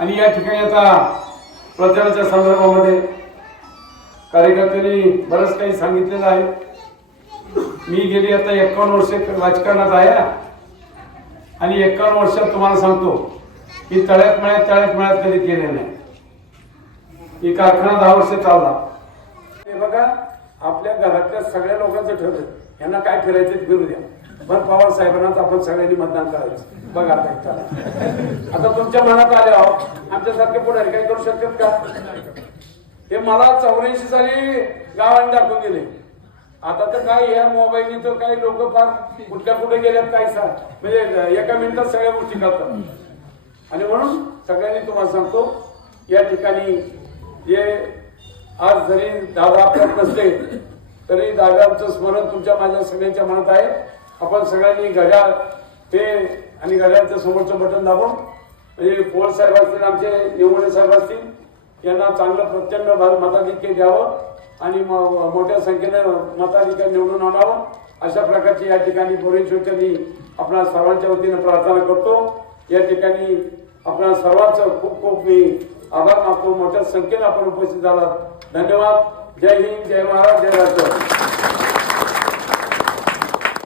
आणि या ठिकाणी आता प्रचाराच्या संदर्भामध्ये कार्यकर्त्यांनी बरंच काही सांगितलेलं आहे। मी गेली आता 51 वर्षे राजकारणात आहे ना, आणि 51 वर्षात तुम्हाला सांगतो की तळ्यात मळ्यात कधी केले नाही। ही कारखाना 10 वर्ष चालला। हे बघा, आपल्या घरातल्या सगळ्या लोकांचं ठरलं यांना काय फिरायचं ते फिरू द्या, पण पवार साहेबांनाच आपण सगळ्यांनी मतदान करायचं। बघा आता तुमच्या मनात आले आहोत, आमच्यासारखे पुढारी काय करू शकतात का? हे मला 84 साली गावाने दाखवून दिले। आता तर काय या मोबाईलनी तर काही लोक फार कुठे गेल्यात काय म्हणजे एका मिनिटात सगळ्या गोष्टी करतात। आणि म्हणून सगळ्यांनी तुम्हाला सांगतो, या ठिकाणी जे आज जरी दादा आपल्यात नसले तरी दादांचं स्मरण तुमच्या माझ्या सगळ्यांच्या मनात आहे। आपण सगळ्यांनी घड्याळ ते आणि घड्याळचं समोरचं बटन दाबून म्हणजे पोळ साहेब असतील, आमचे निवडे साहेब असतील, यांना चांगलं प्रचंड मताधिक्य द्यावं आणि मोठ्या संख्येने मताधिक्य निवडून आणावं, अशा प्रकारची या ठिकाणी परमेश्वरांनी आपल्या सर्वांच्या वतीने प्रार्थना करतो। या ठिकाणी आपल्या सर्वांचं खूप खूप मी आभार मानतो। मोठ्या संख्येने आपण उपस्थित झालात, धन्यवाद। जय हिंद, जय महाराज, जय राष्ट्र।